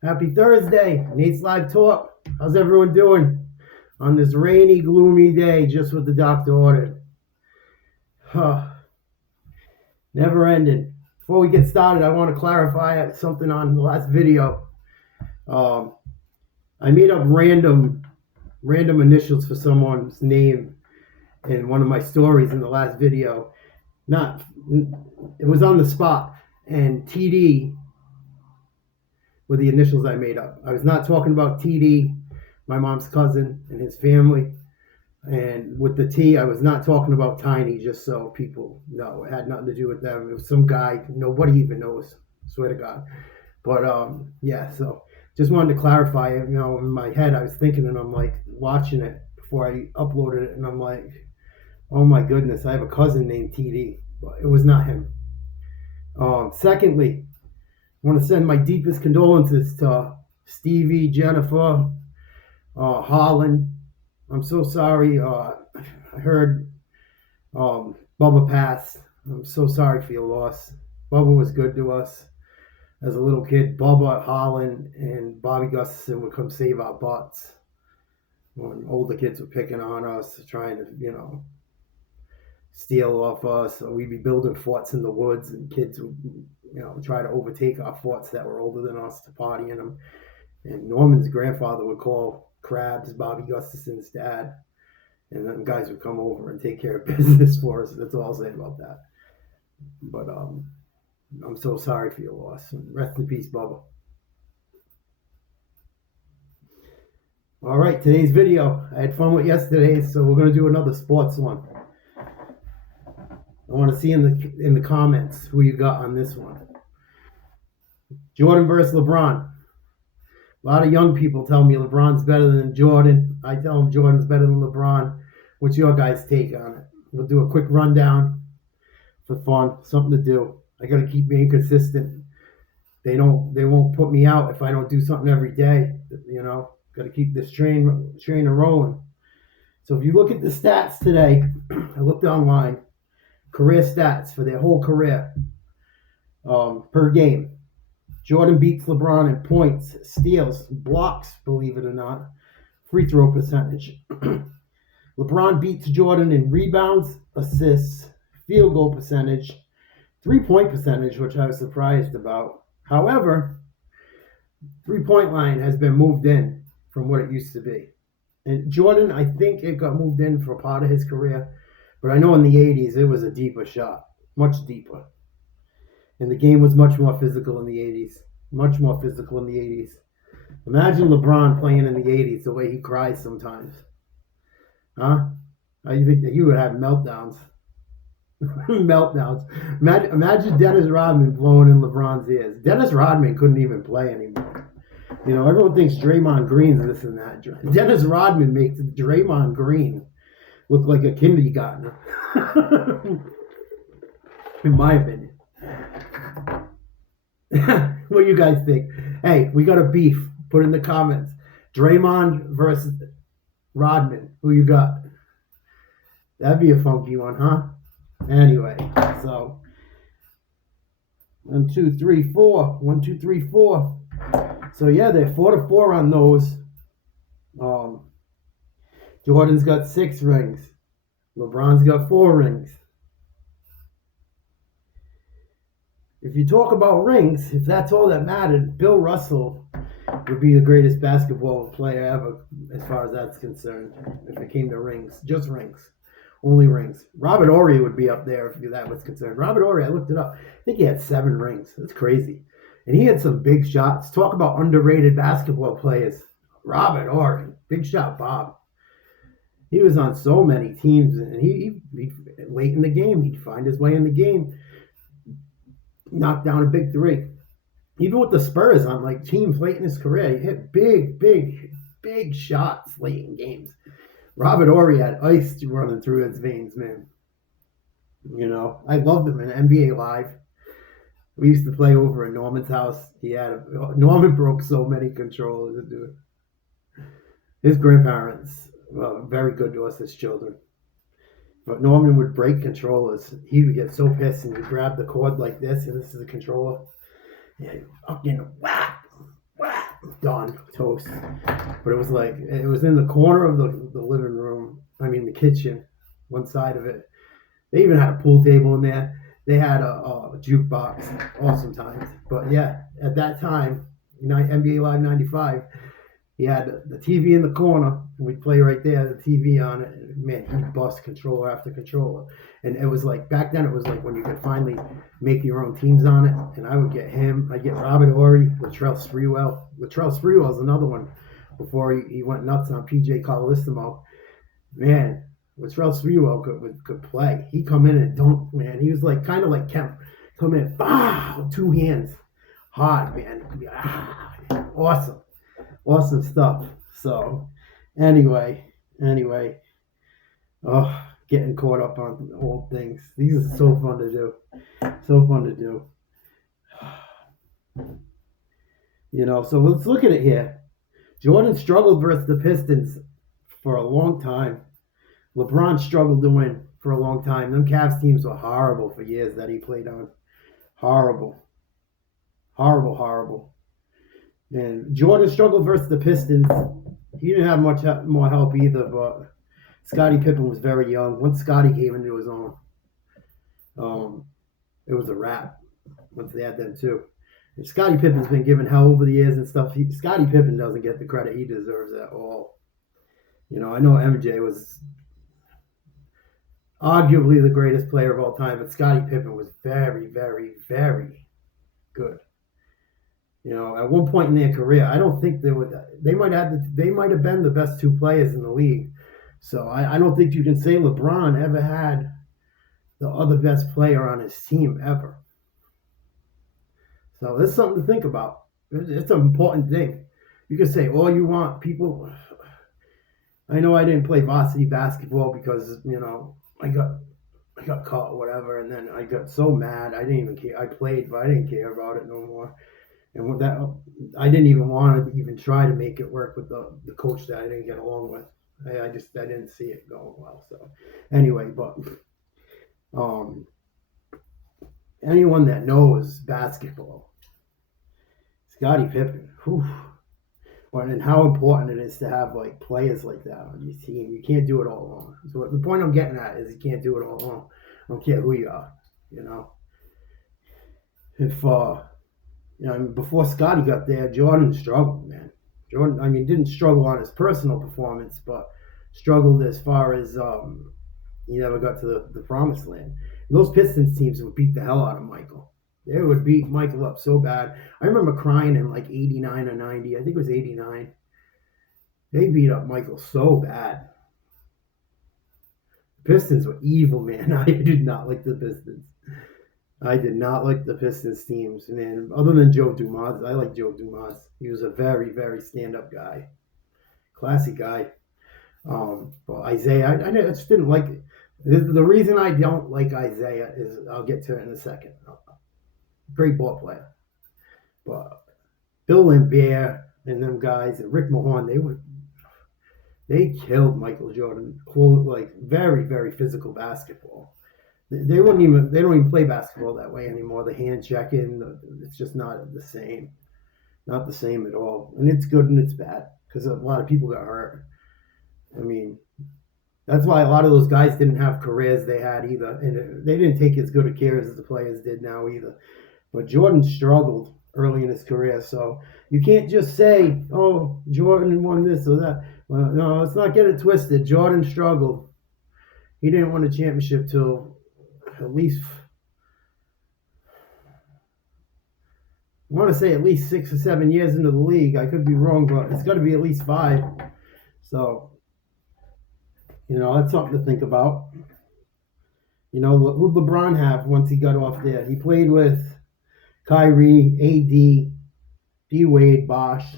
Happy Thursday, Nate's Live Talk. How's everyone doing on this rainy, gloomy day, just what the doctor ordered? Huh. Never ending. Before we get started, I want to clarify something on the last video. I made up random initials for someone's name in one of my stories in the last video. It was on the spot, and TD were the initials I made up. I was not talking about TD, my mom's cousin and his family. And with the T, I was not talking about Tiny, just so people know. It had nothing to do with them. It was some guy nobody even knows, swear to God. But yeah, so just wanted to clarify it. In my head, I was thinking, and I'm like watching it before I uploaded it, and I'm like, oh my goodness, I have a cousin named TD, but it was not him. Secondly, I want to send my deepest condolences to Stevie, Jennifer, Holland. I'm so sorry. I heard Bubba passed. I'm so sorry for your loss. Bubba was good to us as a little kid. Bubba, Holland, and Bobby Gustafson would come save our butts when older kids were picking on us, trying to, steal off us. Or we'd be building forts in the woods, and kids would, try to overtake our forts that were older than us to party in them. And Norman's grandfather would call Krabs Bobby Gustafson's dad, and then guys would come over and take care of business for us. That's all I'll say about that. But I'm so sorry for your loss. Rest in peace, Bubba. All right, today's video. I had fun with yesterday's, so we're going to do another sports one. I want to see in the comments who you got on this one. Jordan versus LeBron. A lot of young people tell me LeBron's better than Jordan. I tell them Jordan's better than LeBron. What's your guys' take on it? We'll do a quick rundown for fun, something to do. I got to keep being consistent. They won't put me out if I don't do something every day. Got to keep this train rolling. So if you look at the stats today, I looked online. Career stats for their whole career per game. Jordan beats LeBron in points, steals, blocks, believe it or not, free throw percentage. LeBron beats Jordan in rebounds, assists, field goal percentage, 3-point percentage, which I was surprised about. However, 3-point line has been moved in from what it used to be. And Jordan, I think it got moved in for a part of his career, but I know in the 80s it was a deeper shot, much deeper. And the game was much more physical in the 80s. Much more physical in the 80s. Imagine LeBron playing in the 80s the way he cries sometimes. Huh? I think he would have meltdowns. Meltdowns. Imagine Dennis Rodman blowing in LeBron's ears. Dennis Rodman couldn't even play anymore. Everyone thinks Draymond Green's this and that. Dennis Rodman makes Draymond Green look like a kindergartner. In my opinion. What do you guys think? Hey, we got a beef. Put in the comments. Draymond versus Rodman. Who you got? That'd be a funky one, huh? Anyway, so 1, 2, 3, 4. 1, 2, 3, 4. So yeah, they're 4-4 on those. Jordan's got 6 rings. LeBron's got 4 rings. If you talk about rings, if that's all that mattered, Bill Russell would be the greatest basketball player ever, as far as that's concerned, if it came to rings. Just rings. Only rings. Robert Horry would be up there if that was concerned. Robert Horry, I looked it up. I think he had 7 rings. That's crazy. And he had some big shots. Talk about underrated basketball players. Robert Horry. Big shot Bob. He was on so many teams, and he late in the game, he'd find his way in the game. Knocked down a big 3. Even with the Spurs on teams late in his career, he hit big shots late in games. Robert Horry had ice running through his veins, man. I loved him in NBA Live. We used to play over at Norman's house. Norman broke so many controllers, dude. His grandparents were very good to us as children. But Norman would break controllers. He would get so pissed and he'd grab the cord like this, and this is a controller. And fucking whack, whack. done, toast. But it was like, it was in the corner of the living room. I mean, the kitchen, one side of it. They even had a pool table in there. They had a jukebox, awesome times. But yeah, at that time, NBA Live 95, he had the TV in the corner, and we'd play right there, the TV on it. And man, he'd bust controller after controller. And it was like, back then, it was like when you could finally make your own teams on it. And I would get him. I'd get Robert Horry, Latrell Sprewell. Latrell Sprewell's another one before he went nuts on PJ Carlissimo. Man, Latrell Sprewell could play. He come in and dunk, man. He was like kind of like Kemp. Come in, with two hands. Hard, man. Awesome. Awesome stuff. So, anyway, getting caught up on old things. These are so fun to do. So fun to do. So let's look at it here. Jordan struggled versus the Pistons for a long time. LeBron struggled to win for a long time. Them Cavs teams were horrible for years that he played on. Horrible. And Jordan struggled versus the Pistons. He didn't have much more help either, but Scottie Pippen was very young. Once Scottie came into his own, it was a wrap once they had them too. And Scottie Pippen's been given hell over the years and stuff. Scottie Pippen doesn't get the credit he deserves at all. I know MJ was arguably the greatest player of all time, but Scottie Pippen was very, very, very good. At one point in their career, I don't think they might have been the best two players in the league. So I don't think you can say LeBron ever had the other best player on his team ever. So that's something to think about. It's an important thing. You can say all you want, people. I know I didn't play varsity basketball because I got caught or whatever, and then I got so mad I didn't even care. I played, but I didn't care about it no more. And with that, I didn't even want to even try to make it work with the coach that I didn't get along with. I didn't see it going well. So anyway, but anyone that knows basketball, Scottie Pippen, and how important it is to have like players like that on your team. You can't do it all alone. So the point I'm getting at is you can't do it all alone. I don't care who you are. If before Scottie got there, Jordan struggled, man. Jordan, didn't struggle on his personal performance, but struggled as far as he never got to the promised land. And those Pistons teams would beat the hell out of Michael. They would beat Michael up so bad. I remember crying in like 89 or 90. I think it was 89. They beat up Michael so bad. The Pistons were evil, man. I did not like the Pistons. I did not like the Pistons teams, man. Other than Joe Dumas, I like Joe Dumas. He was a very, very stand-up guy. Classy guy. But Isaiah, I just didn't like it. The reason I don't like Isaiah is, I'll get to it in a second. Great ball player. But Bill Lambert and them guys, and Rick Mahorn, they killed Michael Jordan. Like very, very physical basketball. They don't even play basketball that way anymore. The hand checking, it's just not the same. Not the same at all. And it's good and it's bad because a lot of people got hurt. That's why a lot of those guys didn't have careers they had either. And they didn't take as good a care as the players did now either. But Jordan struggled early in his career. So you can't just say, oh, Jordan won this or that. Well, no, let's not get it twisted. Jordan struggled. He didn't win a championship till at least, I want to say at least 6 or 7 years into the league. I could be wrong, but it's got to be at least 5. So, that's something to think about. Who'd LeBron have once he got off there? He played with Kyrie, AD, D-Wade, Bosh.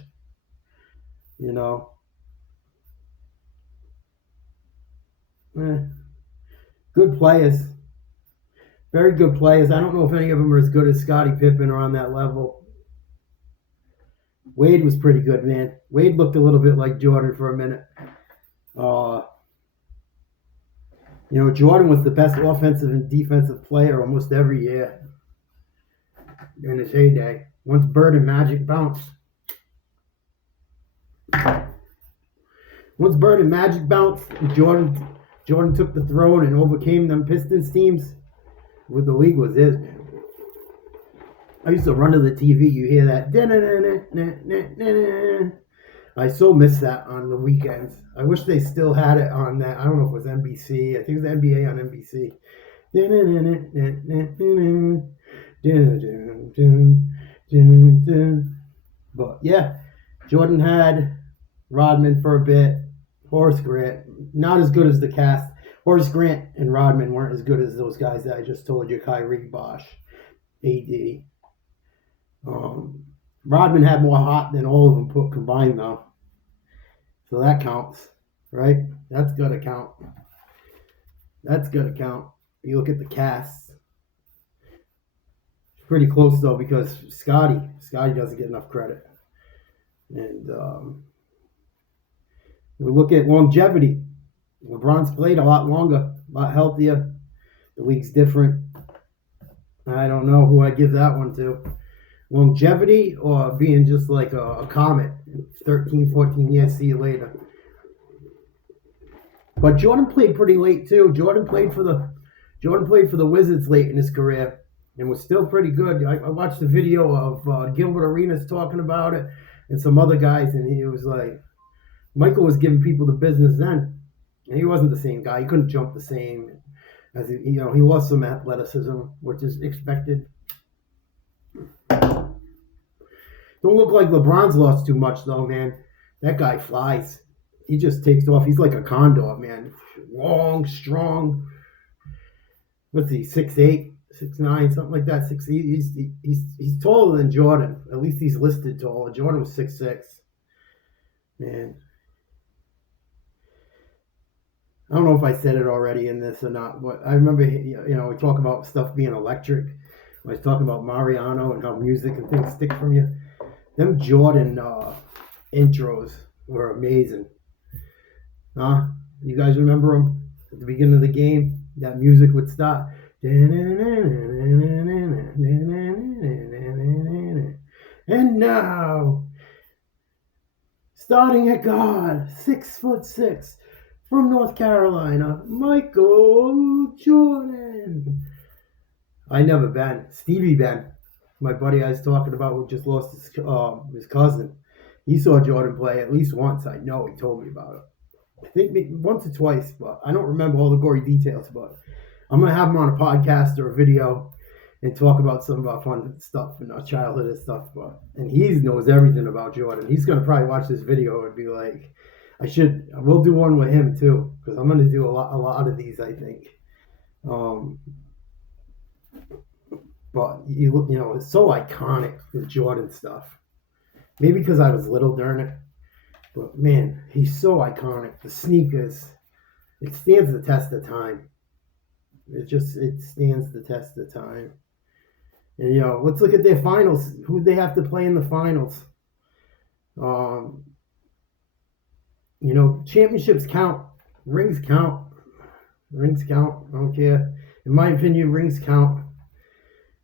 Good players. Very good players. I don't know if any of them are as good as Scottie Pippen or on that level. Wade was pretty good, man. Wade looked a little bit like Jordan for a minute. Jordan was the best offensive and defensive player almost every year in his heyday. Once Bird and Magic bounced, Once Bird and Magic bounced, Jordan took the throne and overcame them Pistons teams. What the league was his, man. I used to run to the TV. You hear that? I so miss that on the weekends. I wish they still had it on that. I don't know if it was NBC. I think it was the NBA on NBC. But yeah, Jordan had Rodman for a bit. Horace Grant, not as good as the cast. Horace Grant and Rodman weren't as good as those guys that I just told you. Kyrie, Bosh, AD. Rodman had more hot than all of them put combined, though. So that counts, right? That's got to count. That's got to count. You look at the casts. It's pretty close, though, because Scotty doesn't get enough credit. And we look at longevity. LeBron's played a lot longer, a lot healthier. The league's different. I don't know who I give that one to. Longevity or being just like a comet. 13, 14 years, see you later. But Jordan played pretty late too. Jordan played for the Wizards late in his career and was still pretty good. I watched the video of Gilbert Arenas talking about it and some other guys, and he was like, Michael was giving people the business then. And he wasn't the same guy. He couldn't jump the same as he lost some athleticism, which is expected. Don't look like LeBron's lost too much though, man. That guy flies. He just takes off. He's like a condor, man. Long, strong. What's he? 6'8", 6'9", something like that. He's taller than Jordan. At least he's listed taller. Jordan was 6'6". Man. I don't know if I said it already in this or not, but I remember, we talk about stuff being electric. I was talking about Mariano and how music and things stick from you. Them Jordan intros were amazing. You guys remember them? At the beginning of the game, that music would start. And now, starting at guard, 6'6", from North Carolina, Michael Jordan. I never been. Stevie Ben, my buddy I was talking about who just lost his cousin. He saw Jordan play at least once. I know he told me about it. I think once or twice, but I don't remember all the gory details. But I'm going to have him on a podcast or a video and talk about some of our fun stuff and our childhood and stuff. And he knows everything about Jordan. He's going to probably watch this video and be like, we'll do one with him too, because I'm going to do a lot of these, I think. But it's so iconic with Jordan stuff. Maybe because I was little during it. But man, he's so iconic. The sneakers, it stands the test of time. It stands the test of time. And let's look at their finals. Who they have to play in the finals? Championships count. Rings count. Rings count. I don't care. In my opinion, rings count.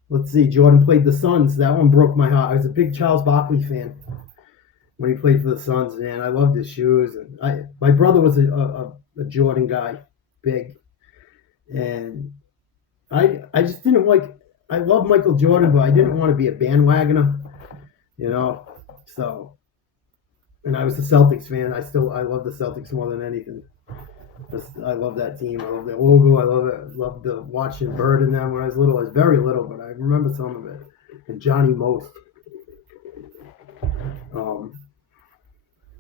Let's see. Jordan played the Suns. That one broke my heart. I was a big Charles Barkley fan when he played for the Suns, man. I loved his shoes. And my brother was a Jordan guy, big. And I just didn't like. I love Michael Jordan, but I didn't want to be a bandwagoner, So, and I was a Celtics fan. I love the Celtics more than anything. I love that team. I love their logo. I love it. Loved watching Bird and them when I was little. I was very little, but I remember some of it. And Johnny Most.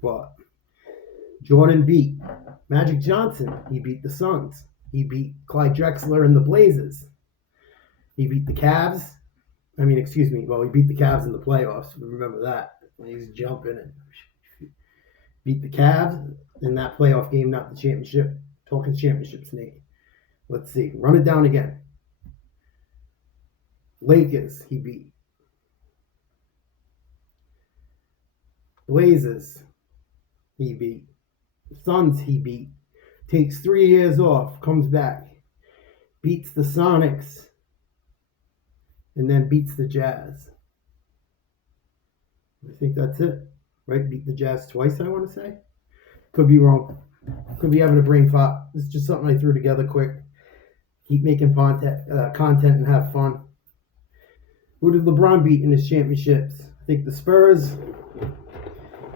But Jordan beat Magic Johnson. He beat the Suns. He beat Clyde Drexler and the Blazers. He beat the Cavs. He beat the Cavs in the playoffs. Remember that when he was jumping and beat the Cavs in that playoff game, not the championship. Talking championships, Nate. Let's see. Run it down again. Lakers, he beat. Blazers, he beat. Suns, he beat. Takes 3 years off, comes back. Beats the Sonics. And then beats the Jazz. I think that's it. Right? Beat the Jazz twice, I want to say. Could be wrong. Could be having a brain fart. It's just something I threw together quick. Keep making content and have fun. Who did LeBron beat in his championships? I think the Spurs.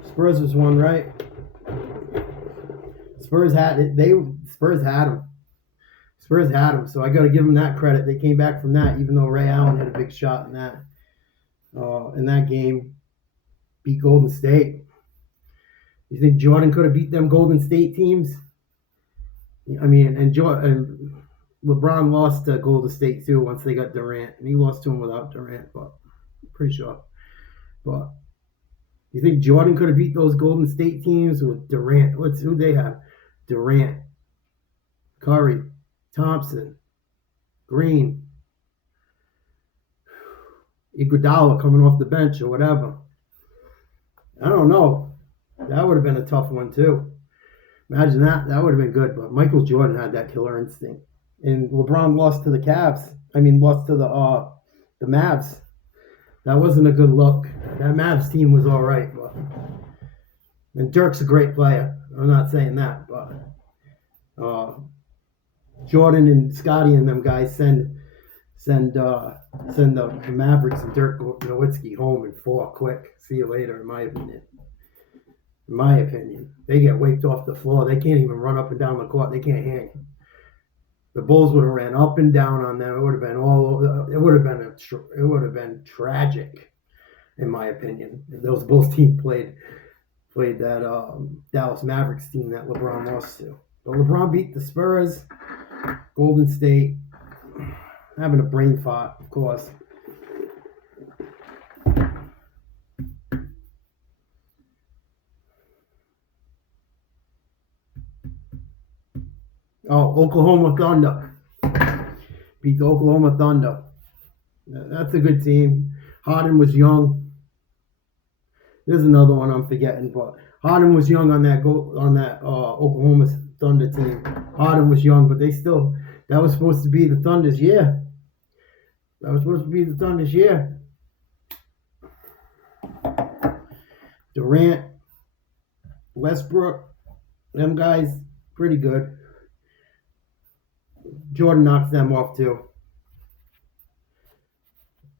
Spurs was one, right? Spurs had it. Spurs had him. Spurs had him. So I got to give them that credit. They came back from that, even though Ray Allen had a big shot in that game. Beat Golden State. You think Jordan could have beat them Golden State teams? I mean, and LeBron lost to Golden State too once they got Durant, and he lost to him without Durant, but I'm pretty sure. But you think Jordan could have beat those Golden State teams with Durant? Who they have? Durant, Curry, Thompson, Green, Iguodala coming off the bench or whatever. I don't know. That would have been a tough one too. Imagine that. That would have been good. But Michael Jordan had that killer instinct. And LeBron lost to the Cavs. Lost to the Mavs. That wasn't a good look. That Mavs team was all right. And Dirk's a great player. I'm not saying that. But Jordan and Scotty and them guys send the Mavericks and Dirk Nowitzki home in 4 quick. See you later, in my opinion. In my opinion. They get wiped off the floor. They can't even run up and down the court. They can't hang. The Bulls would have ran up and down on them. It would have been all over. It would have been tragic, in my opinion. If those Bulls team played that Dallas Mavericks team that LeBron lost to. But LeBron beat the Spurs, Golden State, having a brain fart, of course. Oh, Oklahoma Thunder. Beat the Oklahoma Thunder. That's a good team. Harden was young. There's another one I'm forgetting, but Harden was young on that Oklahoma Thunder team. Harden was young, but that was supposed to be the Thunder's year. Durant, Westbrook, them guys, pretty good. Jordan knocks them off too.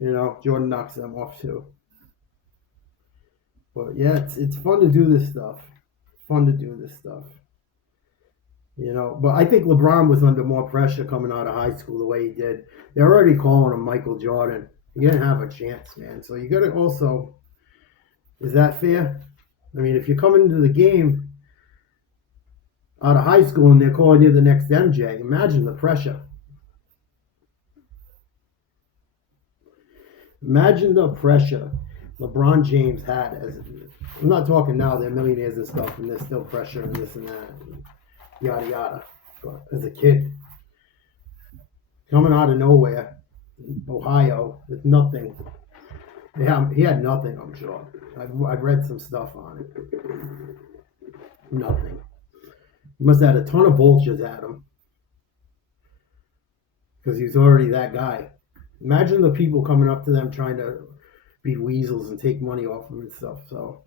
Jordan knocks them off too. But yeah, it's fun to do this stuff. But I think LeBron was under more pressure coming out of high school the way he did. They're already calling him Michael Jordan. He didn't have a chance, man. So you got to also, is that fair? If you come into the game out of high school and they're calling you the next MJ, imagine the pressure. Imagine the pressure LeBron James had I'm not talking now, they're millionaires and stuff, and there's still pressure and this and that, and yada yada. But as a kid, coming out of nowhere, Ohio, with nothing. He had nothing, I'm sure. I've read some stuff on it. Nothing. He must have had a ton of vultures at him. Because he's already that guy. Imagine the people coming up to them trying to be weasels and take money off them and stuff. So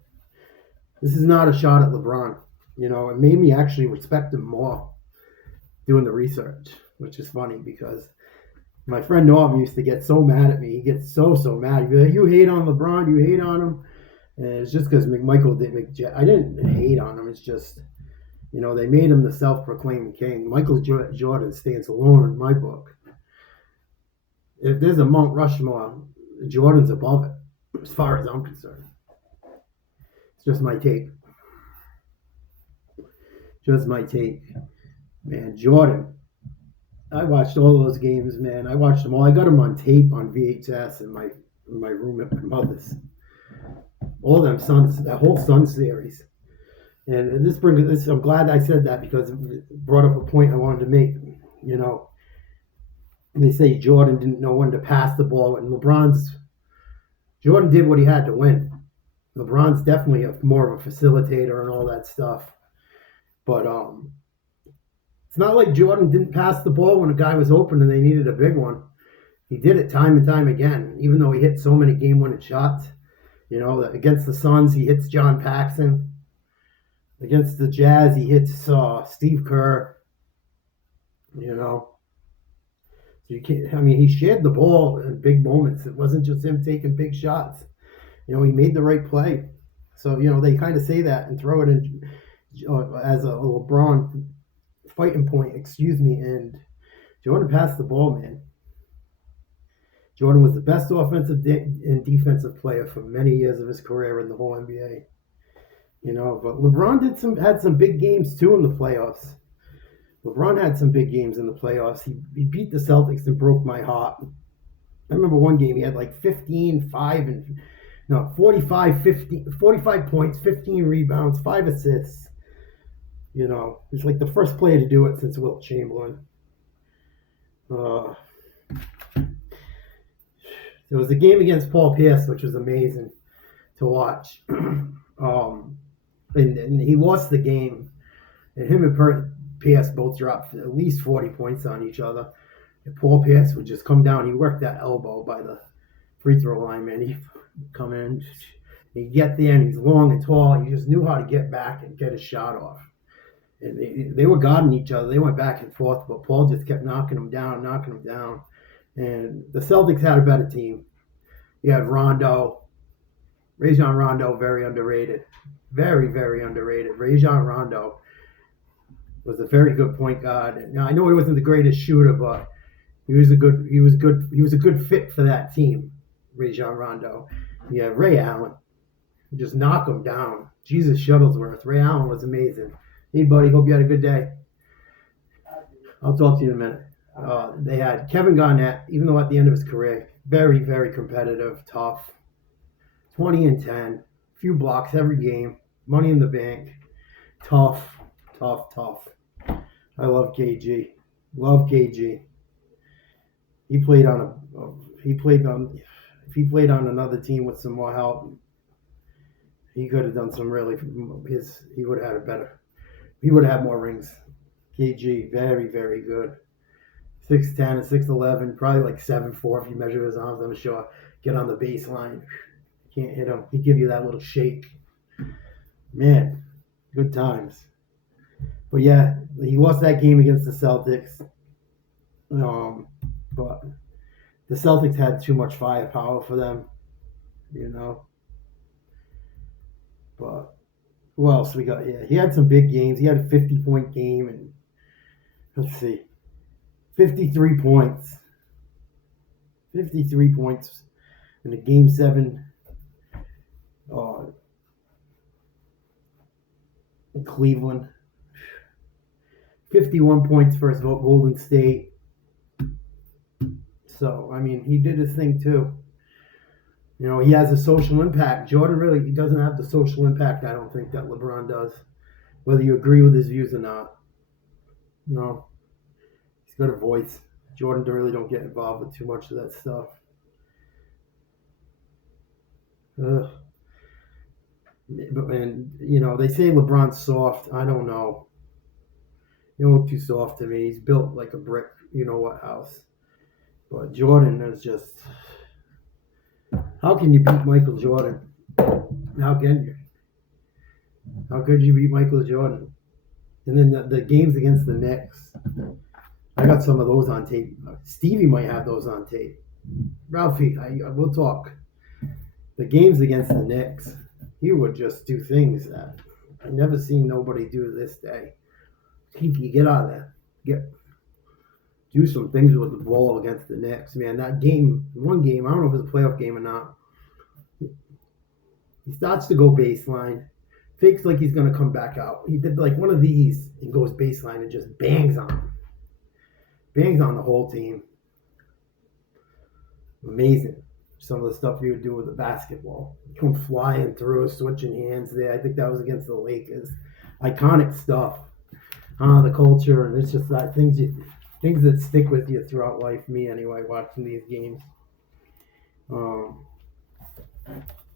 this is not a shot at LeBron. It made me actually respect him more doing the research, which is funny because my friend Norm used to get so mad at me. He gets so mad. He'd be like, you hate on LeBron, you hate on him. And it's just because McMichael didn't I didn't hate on him. It's just, they made him the self-proclaimed king. Michael Jordan stands alone in my book. If there's a Mount Rushmore, Jordan's above it, as far as I'm concerned. It's just my take. Man, Jordan. I watched all those games, man. I watched them all. I got them on tape on VHS in my room at my mother's. All them Suns, that whole Suns series. And this brings this. I'm glad I said that because it brought up a point I wanted to make. They say Jordan didn't know when to pass the ball, and Jordan did what he had to win. LeBron's definitely more of a facilitator and all that stuff. But it's not like Jordan didn't pass the ball when a guy was open and they needed a big one. He did it time and time again, even though he hit so many game-winning shots. Against the Suns, he hits John Paxson. Against the Jazz, he hits Steve Kerr. You know, so you can't. I mean, he shared the ball in big moments. It wasn't just him taking big shots. You know, he made the right play. So they kind of say that and throw it in as a LeBron fighting point. Excuse me. And Jordan passed the ball, man. Jordan was the best offensive and defensive player for many years of his career in the whole NBA. But LeBron had some big games too in the playoffs. LeBron had some big games in the playoffs. He beat the Celtics and broke my heart. I remember one game he had like 15, 5, and no, 45, 15, 45 points, 15 rebounds, 5 assists. He's like the first player to do it since Wilt Chamberlain. There was a game against Paul Pierce, which was amazing to watch. And he lost the game. And him and Pierce both dropped at least 40 points on each other. And Paul Pierce would just come down. He worked that elbow by the free throw line, man. He'd come in. He'd get there, and he's long and tall. He just knew how to get back and get his shot off. And they were guarding each other. They went back and forth, but Paul just kept knocking him down. And the Celtics had a better team. You had Rondo. Rajon Rondo, very underrated. Very, very underrated. Rajon Rondo was a very good point guard. Now I know he wasn't the greatest shooter, but he was a good fit for that team. Rajon Rondo. Yeah, Ray Allen. Just knock him down. Jesus Shuttlesworth. Ray Allen was amazing. Hey, buddy. Hope you had a good day. I'll talk to you in a minute. They had Kevin Garnett, even though at the end of his career, very, very competitive, tough. 20 and 10. Few blocks every game. Money in the bank. Tough. I love KG. Love KG. If he played on another team with some more help, he could have done some really. He would have had he would have had more rings. KG, very, very good. 6'10" and 6'11", probably like 7'4" if you measure his arms. I'm sure. Get on the baseline. Can't hit him. He give you that little shake. Man, good times. But yeah, he lost that game against the Celtics. But the Celtics had too much firepower for them, But who else we got here? He had some big games. He had a 50-point game, and let's see, 53 points. 53 points in a Game 7 in Cleveland. 51 points for Golden State. So, I mean, he did his thing too. He has a social impact. Jordan he doesn't have the social impact, I don't think, that LeBron does. Whether you agree with his views or not. No. He's got a voice. Jordan really don't get involved with too much of that stuff. And they say LeBron's soft. I don't know. He don't look too soft to me. He's built like a brick, what house. But Jordan is just. How can you beat Michael Jordan? How can you? How could you beat Michael Jordan? And then the games against the Knicks. I got some of those on tape. Stevie might have those on tape. Ralphie, we'll talk. The games against the Knicks, he would just do things that I've never seen nobody do to this day. Kiki, get out of there. Do some things with the ball against the Knicks, man. That game, one game, I don't know if it's a playoff game or not. He starts to go baseline, fakes like he's going to come back out. He did like one of these and goes baseline and just bangs on him. Bangs on the whole team. Amazing. Some of the stuff he would do with the basketball. Come flying through, switching hands there. I think that was against the Lakers. Iconic stuff. The culture, and it's just that things that stick with you throughout life. Me anyway, watching these games.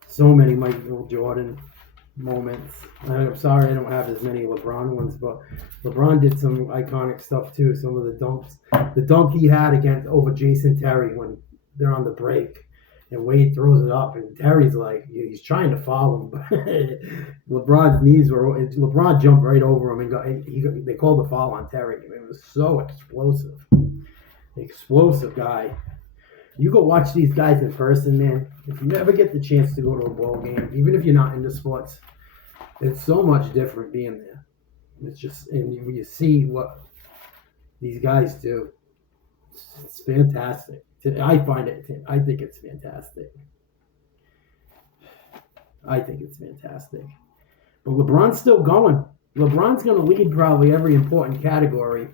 So many Michael Jordan moments. I'm sorry I don't have as many LeBron ones, but LeBron did some iconic stuff too. Some of the dunks. The dunk he had over Jason Terry when they're on the break. and Wade throws it up, and Terry's like, he's trying to foul him, but LeBron's knees were. LeBron jumped right over him and they called the foul on Terry. It was so explosive guy. You go watch these guys in person, man. If you never get the chance to go to a ball game, even if you're not into sports, it's so much different being there. It's just, and you see what these guys do. It's fantastic. I find it. I think it's fantastic. I think it's fantastic. But LeBron's still going. LeBron's going to lead probably every important category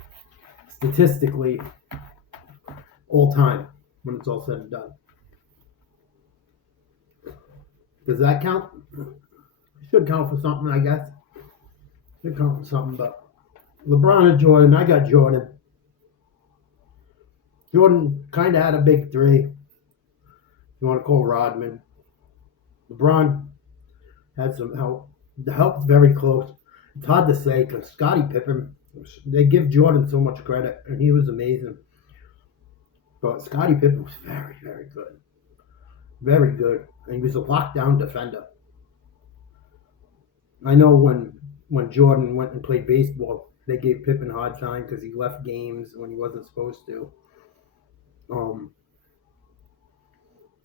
statistically all time when it's all said and done. Does that count? It should count for something, I guess. Should count for something, but LeBron and Jordan, I got Jordan. Jordan kind of had a big three. You want to call Rodman. LeBron had some help. The help's very close. It's hard to say because Scottie Pippen, they give Jordan so much credit, and he was amazing. But Scottie Pippen was very, very good. Very good. And he was a lockdown defender. I know when Jordan went and played baseball, they gave Pippen a hard time because he left games when he wasn't supposed to.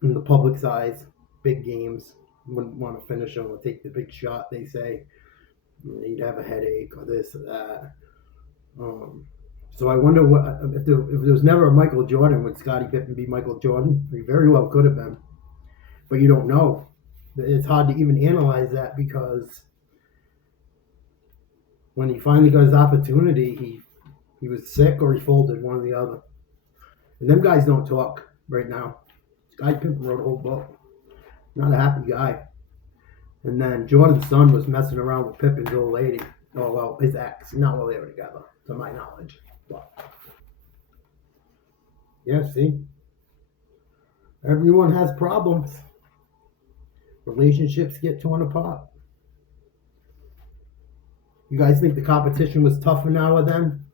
In the public's eyes, big games, wouldn't want to finish them or take the big shot, they say. He'd have a headache or this or that. So I wonder if there was never a Michael Jordan, would Scottie Pippen be Michael Jordan? He very well could have been. But you don't know. It's hard to even analyze that because when he finally got his opportunity, he was sick or he folded, one or the other. And them guys don't talk right now. Scottie Pippen wrote a whole book. Not a happy guy. And then Jordan's son was messing around with Pippen's old lady. Oh, well, his ex. Not while they were together, to my knowledge. But, yeah, see? Everyone has problems. Relationships get torn apart. You guys think the competition was tougher now or then?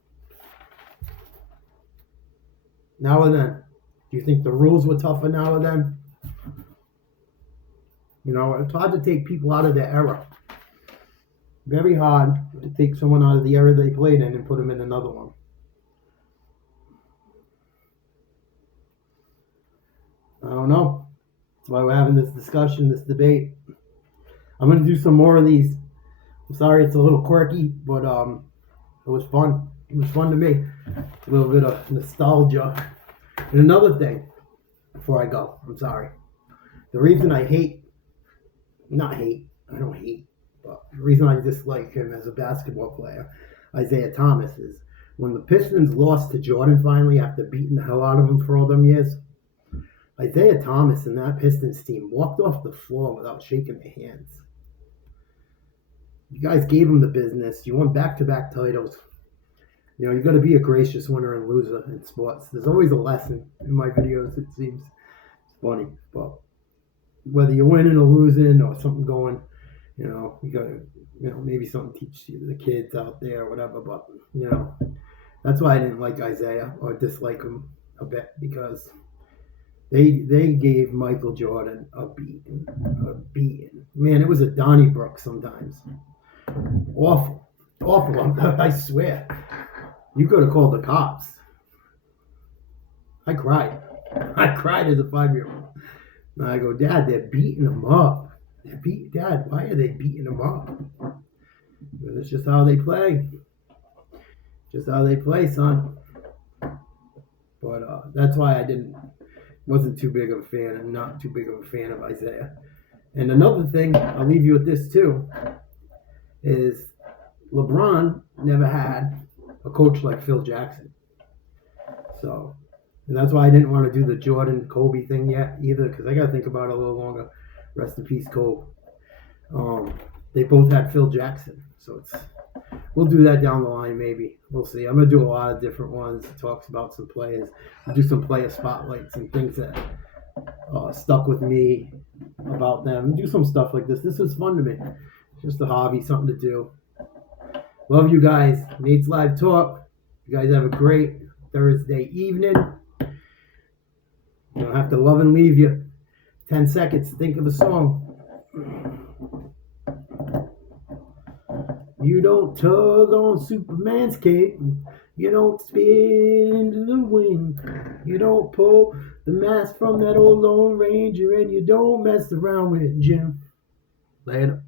Now or then? Do you think the rules were tougher now or then? You know, it's hard to take people out of their era. Very hard to take someone out of the era they played in and put them in another one. I don't know. That's why we're having this discussion, this debate. I'm going to do some more of these. I'm sorry it's a little quirky, but it was fun. It was fun to me. A little bit of nostalgia. And another thing, before I go, I'm sorry. The reason I don't hate, but the reason I dislike him as a basketball player, Isaiah Thomas, is when the Pistons lost to Jordan finally after beating the hell out of him for all them years, Isaiah Thomas and that Pistons team walked off the floor without shaking their hands. You guys gave him the business. You won back-to-back titles. You know, you got to be a gracious winner and loser in sports. There's always a lesson in my videos, it seems. It's funny, but whether you're winning or losing or something going, you know, you got to, you know, maybe something teach the kids out there or whatever, but, you know, that's why I didn't like Isaiah or dislike him a bit, because they gave Michael Jordan a beating. Man, it was a Donnybrook sometimes. Awful. I swear. You could have called the cops. I cried as a 5-year-old. And I go, Dad, they're beating him up. Dad, why are they beating him up? But it's just how they play. Just how they play, son. But that's why I wasn't too big of a fan and not too big of a fan of Isaiah. And another thing, I'll leave you with this too, is LeBron never had a coach like Phil Jackson. So, and that's why I didn't want to do the Jordan Kobe thing yet either, because I got to think about it a little longer. Rest in peace, Kobe. They both had Phil Jackson, so we'll do that down the line maybe. We'll see. I'm gonna do a lot of different ones. It talks about some players. I'll do some player spotlights and things that stuck with me about them. Do some stuff like this. This is fun to me. Just a hobby, something to do. Love you guys. Nate's Live Talk. You guys have a great Thursday evening. You don't have to love and leave you. 10 seconds. Think of a song. You don't tug on Superman's cape. You don't spin into the wind. You don't pull the mask from that old Lone Ranger, and you don't mess around with Jim. Later.